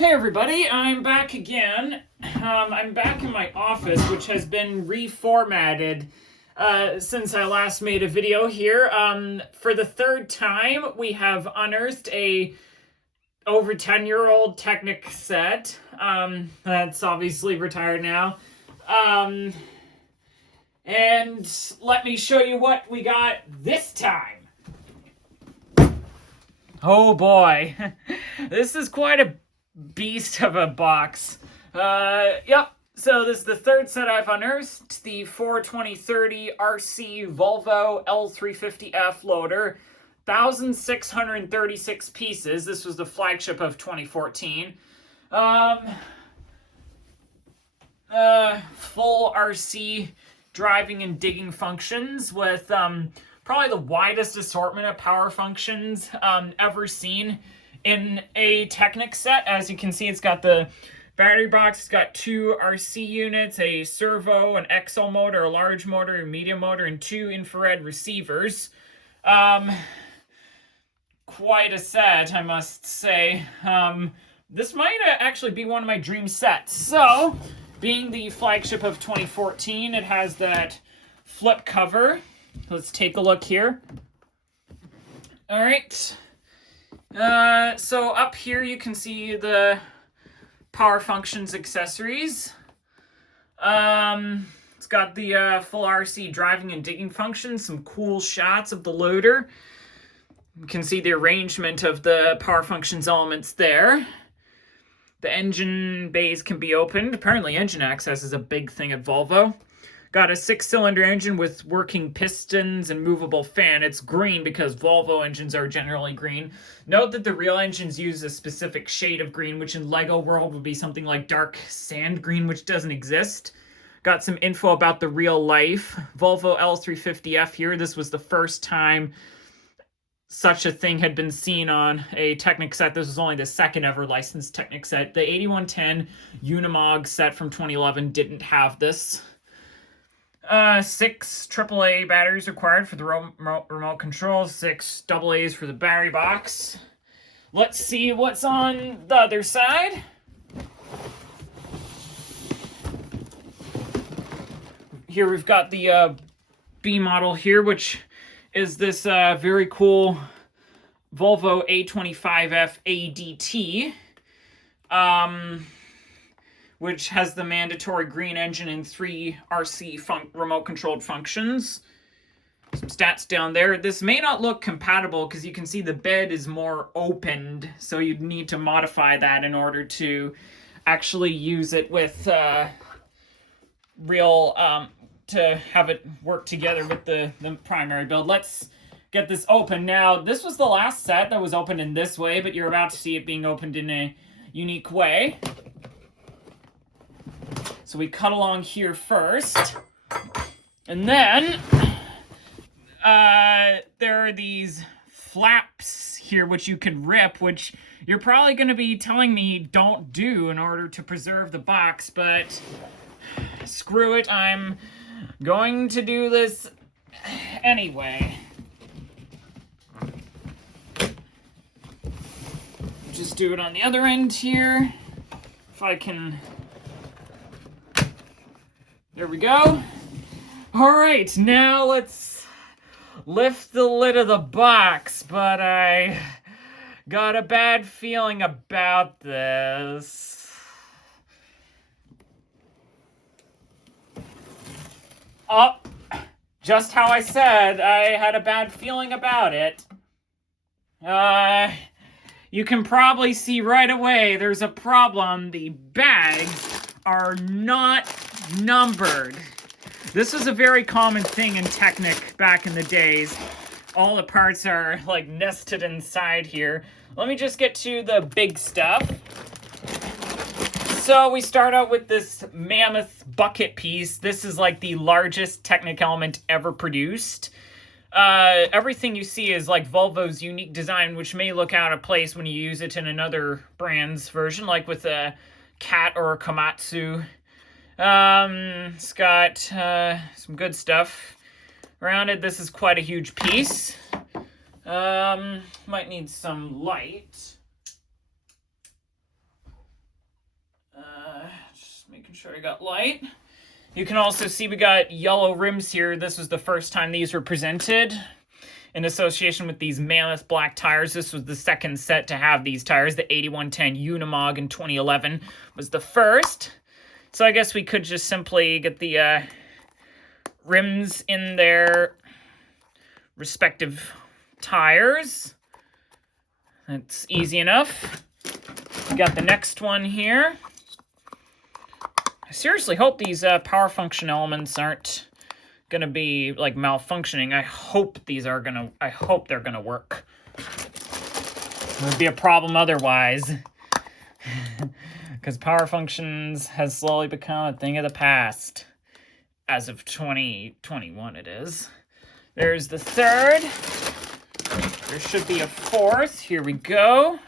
Hey everybody, I'm back again. I'm back in my office, which has been reformatted since I last made a video here. For the third time, we have unearthed a over 10-year-old Technic set. That's obviously retired now. And let me show you what we got this time. Oh boy, this is quite a beast of a box. Yep. So this is the third set I've unearthed, the 42030 RC Volvo L350F loader, 1,636 pieces. This was the flagship of 2014. Full RC driving and digging functions with probably the widest assortment of power functions ever seen in a Technic set. As you can see, it's got the battery box, it's got two RC units, a servo, an XL motor, a large motor, a medium motor, and two infrared receivers. Quite a set, I must say. This might actually be one of my dream sets. So, being the flagship of 2014, it has that flip cover. Let's take a look here. All right. So up here you can see the power functions accessories. It's got the full RC driving and digging functions, some cool shots of the loader. You can see the arrangement of the power functions elements there. The engine bays can be opened. Apparently engine access is a big thing at Volvo. Got a 6-cylinder engine with working pistons and movable fan. It's green because Volvo engines are generally green. Note that the real engines use a specific shade of green, which in Lego world would be something like dark sand green, which doesn't exist. Got some info about the real life Volvo L350F here. This was the first time such a thing had been seen on a Technic set. This was only the second ever licensed Technic set. The 8110 Unimog set from 2011 didn't have this. 6 AAA batteries required for the remote control, 6 AA's for the battery box. Let's see what's on the other side. Here we've got the B model here, which is this very cool Volvo A25F ADT. Which has the mandatory green engine and 3 RC remote-controlled functions. Some stats down there. This may not look compatible because you can see the bed is more opened, so you'd need to modify that in order to actually use it with to have it work together with the primary build. Let's get this open. Now, this was the last set that was opened in this way, but you're about to see it being opened in a unique way. So we cut along here first, and then there are these flaps here which you can rip, which you're probably going to be telling me don't do in order to preserve the box, but screw it, I'm going to do this anyway. Just do it on the other end here, if I can. There we go. All right, now let's lift the lid of the box, but I got a bad feeling about this. Oh, just how I said, I had a bad feeling about it. You can probably see right away there's a problem. The bags are not numbered. This was a very common thing in Technic back in the days. All the parts are like nested inside here. Let me just get to the big stuff. So we start out with this mammoth bucket piece. This is like the largest Technic element ever produced. Everything you see is like Volvo's unique design, which may look out of place when you use it in another brand's version, like with a Cat or a Komatsu. It's got some good stuff around it. This is quite a huge piece. Might need some light. Making sure I got light. You can also see we got yellow rims here. This was the first time these were presented in association with these mammoth black tires. This was the second set to have these tires. The 8110 Unimog in 2011 was the first. So I guess we could just simply get the rims in their respective tires. That's easy enough. We got the next one here. I seriously hope these power function elements aren't gonna be like malfunctioning. I hope they're gonna work. It would be a problem otherwise. Because power functions has slowly become a thing of the past. As of 2021 it is. There's the third. There should be a fourth. Here we go.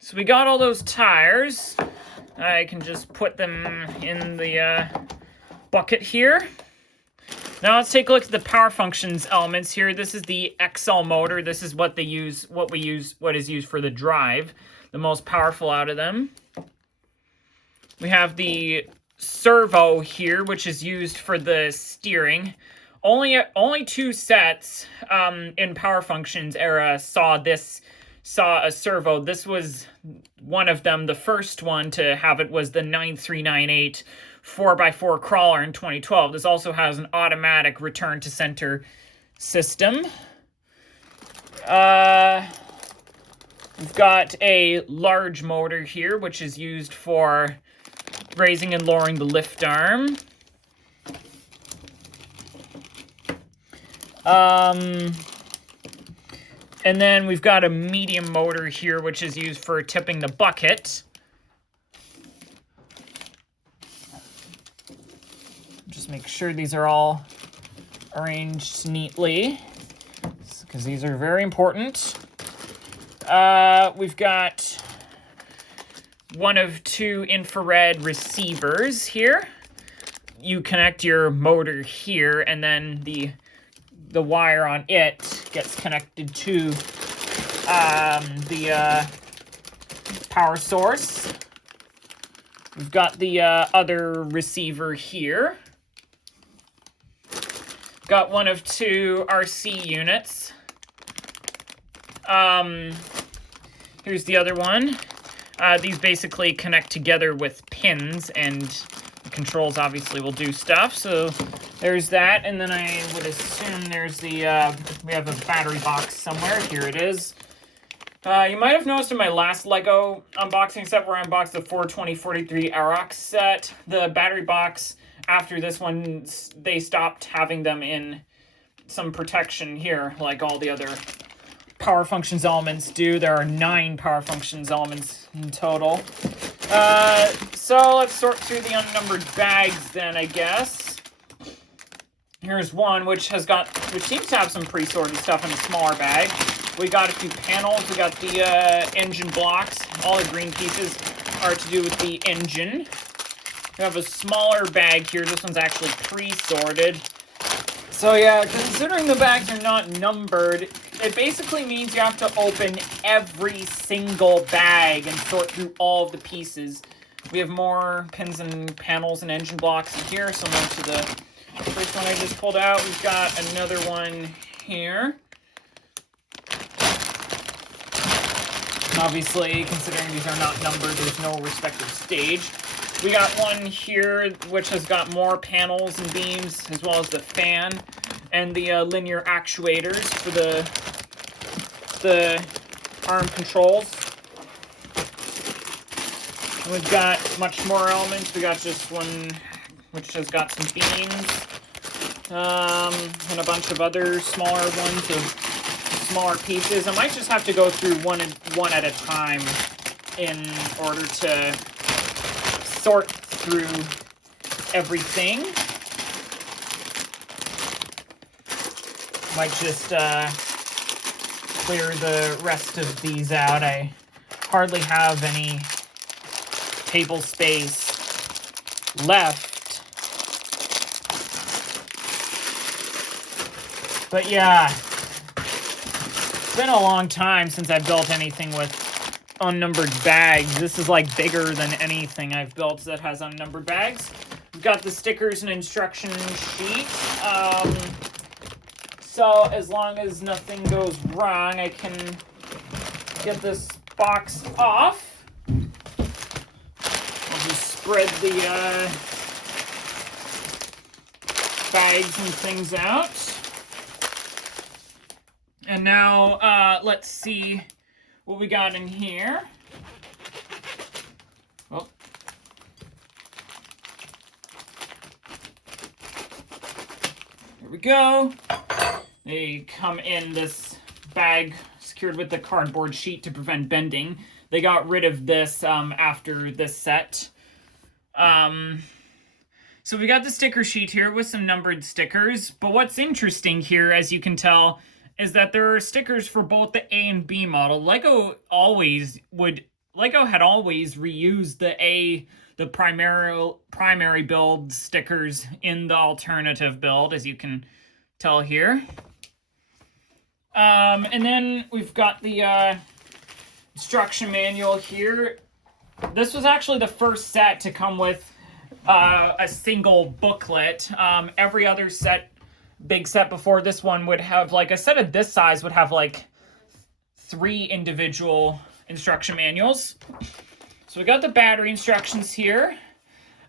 So we got all those tires. I can just put them in the bucket here. Now let's take a look at the power functions elements here. This is the XL motor. This is what is used for the drive, the most powerful out of them. We have the servo here, which is used for the steering. Only two sets in power functions era saw a servo. This was one of them. The first one to have it was the 9398 4x4 crawler in 2012. This also has an automatic return to center system. We've got a large motor here, which is used for raising and lowering the lift arm. And then we've got a medium motor here, which is used for tipping the bucket. Just make sure these are all arranged neatly, because these are very important. We've got one of two infrared receivers here. You connect your motor here, and then the wire on it gets connected to the power source. We've got the other receiver here. Got one of two RC units. Here's the other one. These basically connect together with pins, and the controls obviously will do stuff. So there's that, and then I would assume there's the, we have a battery box somewhere. Here it is. You might have noticed in my last Lego unboxing set where I unboxed the 42043 Arocs set, the battery box, after this one, they stopped having them in some protection here, like all the other power functions elements do. There are 9 power functions elements in total. So let's sort through the unnumbered bags then, I guess. Here's one which seems to have some pre-sorted stuff in a smaller bag. We got a few panels. We got the engine blocks. All the green pieces are to do with the engine. We have a smaller bag here. This one's actually pre-sorted. So yeah, considering the bags are not numbered, it basically means you have to open every single bag and sort through all of the pieces. We have more pins and panels and engine blocks in here, similar to the first one I just pulled out. We've got another one here. Obviously, considering these are not numbered, there's no respective stage. We got one here which has got more panels and beams, as well as the fan and the linear actuators for the arm controls. And we've got much more elements. We got just one which has got some beams, and a bunch of other smaller ones of smaller pieces. I might just have to go through one at a time in order to sort through everything. Might just clear the rest of these out. I hardly have any table space left. But yeah, it's been a long time since I built anything with unnumbered bags. This is like bigger than anything I've built that has unnumbered bags. We've got the stickers and instruction sheet. So as long as nothing goes wrong, I can get this box off. I'll just spread the bags and things out. And now let's see what we got in here. Oh. Here we go. They come in this bag secured with the cardboard sheet to prevent bending. They got rid of this after this set. So we got the sticker sheet here with some numbered stickers. But what's interesting here, as you can tell, is that there are stickers for both the A and B model. Lego had always reused the primary build stickers in the alternative build, as you can tell here. And then we've got the instruction manual here. This was actually the first set to come with a single booklet. Every other big set before this one would have, like, a set of this size would have like 3 individual instruction manuals. So we got the battery instructions here.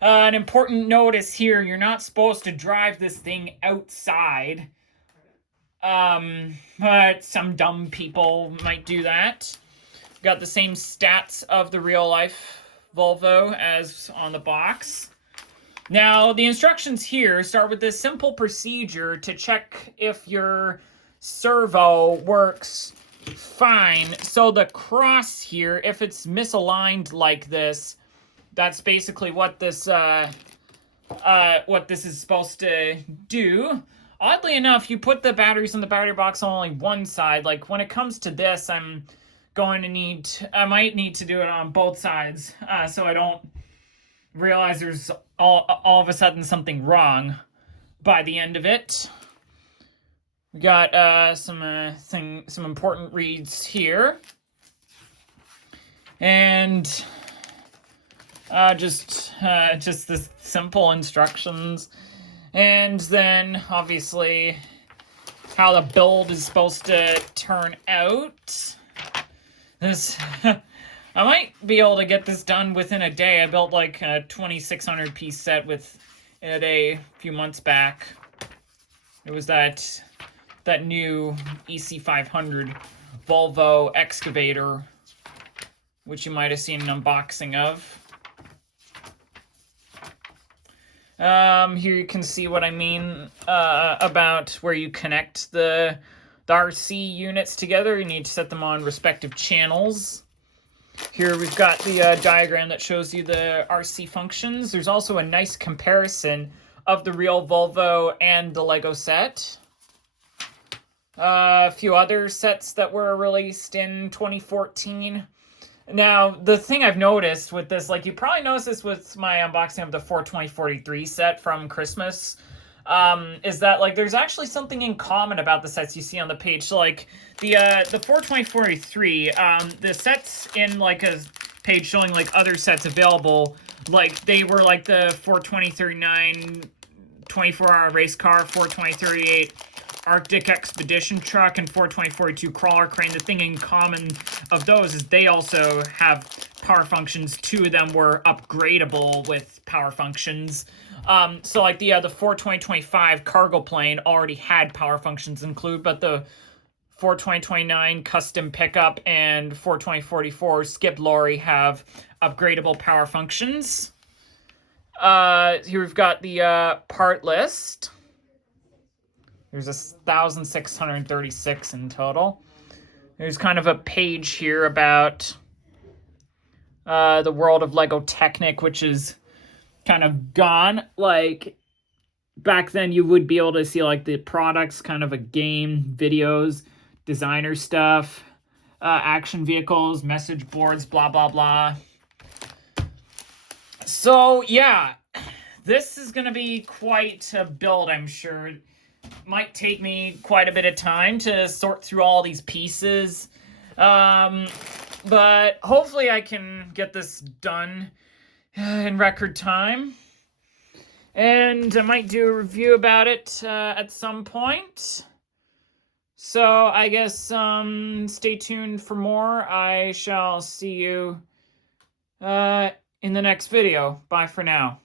An important notice here, you're not supposed to drive this thing outside. But some dumb people might do that. Got the same stats of the real life Volvo as on the box. Now, the instructions here start with this simple procedure to check if your servo works fine. So the cross here, if it's misaligned like this, that's basically what this is supposed to do. Oddly enough, you put the batteries in the battery box on only one side. Like, when it comes to this, I might need to do it on both sides, so I don't realize there's all of a sudden something wrong by the end of it. We got some important reads here, and just the simple instructions, and then obviously how the build is supposed to turn out. This I might be able to get this done within a day. I built like a 2,600 piece set in a day a few months back. It was that new EC500 Volvo excavator, which you might have seen an unboxing of. Here you can see what I mean about where you connect the RC units together. You need to set them on respective channels. Here we've got the diagram that shows you the RC functions. There's also a nice comparison of the real Volvo and the Lego set. A few other sets that were released in 2014. Now, the thing I've noticed with this, like you probably noticed this with my unboxing of the 42043 set from Christmas, is that like there's actually something in common about the sets you see on the page. So like the 42043, the sets in like a page showing like other sets available, like they were like the 42039 24-hour race car, 42038 Arctic expedition truck, and 42042 crawler crane. The thing in common of those is they also have power functions. 2 of them were upgradable with power functions. So like the 42025 cargo plane already had power functions included, but the 42029 custom pickup and 42044 skip lorry have upgradable power functions. Here we've got the part list. There's 1,636 in total. There's kind of a page here about the world of Lego Technic, which is kind of gone. Like, back then you would be able to see like the products, kind of a game, videos, designer stuff, action vehicles, message boards, blah, blah, blah. So, yeah, this is going to be quite a build, I'm sure. Might take me quite a bit of time to sort through all these pieces. But hopefully I can get this done in record time. And I might do a review about it at some point. So I guess stay tuned for more. I shall see you in the next video. Bye for now.